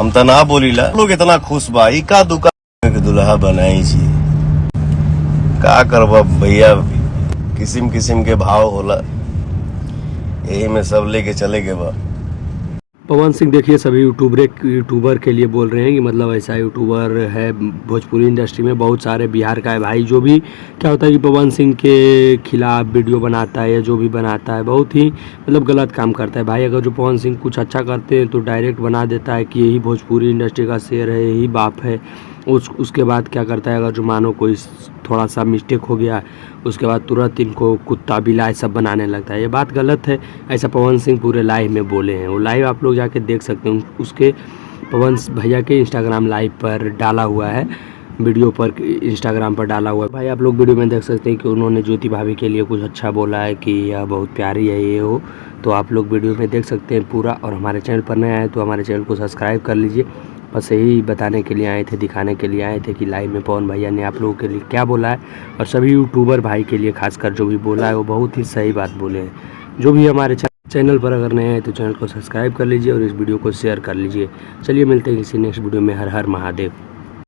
हम तो ना बोलीला, लोग इतना खुश बा ई का दुकान के दुल्हा बनाई छी। का करबा भैया, किस्म किस्म के भाव होला, यही में सब लेके चले के बा। पवन सिंह देखिए सभी यूट्यूबर के लिए बोल रहे हैं कि मतलब ऐसा यूट्यूबर है भोजपुरी इंडस्ट्री में बहुत सारे, बिहार का है भाई। जो भी क्या होता है कि पवन सिंह के खिलाफ वीडियो बनाता है या जो भी बनाता है बहुत ही मतलब गलत काम करता है भाई। अगर जो पवन सिंह कुछ अच्छा करते हैं तो डायरेक्ट बना देता है कि यही भोजपुरी इंडस्ट्री का शेर है, यही बाप है। उसके बाद क्या करता है, अगर जो मानो कोई थोड़ा सा मिस्टेक हो गया उसके बाद तुरंत इनको कुत्ता बिलाई सब बनाने लगता है। ये बात गलत है। ऐसा पवन सिंह पूरे लाइव में बोले हैं। वो लाइव आप लोग जाके देख सकते हैं, उसके पवन भैया के इंस्टाग्राम लाइव पर डाला हुआ है, वीडियो पर इंस्टाग्राम पर डाला हुआ है भाई। आप लोग वीडियो में देख सकते हैं कि उन्होंने ज्योति भाभी के लिए कुछ अच्छा बोला है कि यह बहुत प्यारी है ये हो। तो आप लोग वीडियो में देख सकते हैं पूरा। और हमारे चैनल पर नए आए तो हमारे चैनल को सब्सक्राइब कर लीजिए। बस यही बताने के लिए आए थे, दिखाने के लिए आए थे कि लाइव में पवन भैया ने आप लोगों के लिए क्या बोला है। और सभी यूट्यूबर भाई के लिए खासकर जो भी बोला है वो बहुत ही सही बात बोले हैं। जो भी हमारे चैनल पर अगर नए हैं तो चैनल को सब्सक्राइब कर लीजिए और इस वीडियो को शेयर कर लीजिए। चलिए मिलते हैं किसी नेक्स्ट वीडियो में। हर हर महादेव।